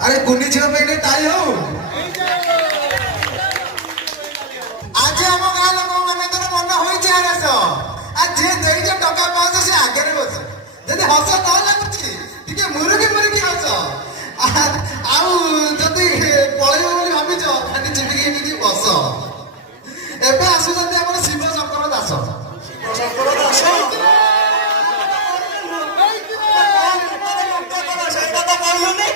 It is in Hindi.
अरे कुनी झील पे ताई हो आज आम गाँ लोक मानकर मन हो जे देज टका पाँच से आगे बस जब हस न लगुच मुरुकी मुरुकी हस आदि पलैब बोली भाविच खाली चिपिकी बस एबे आसुचंती आमर शिव शंकर दास शंकर दास ସେଇ କଥା କହିଲୁନି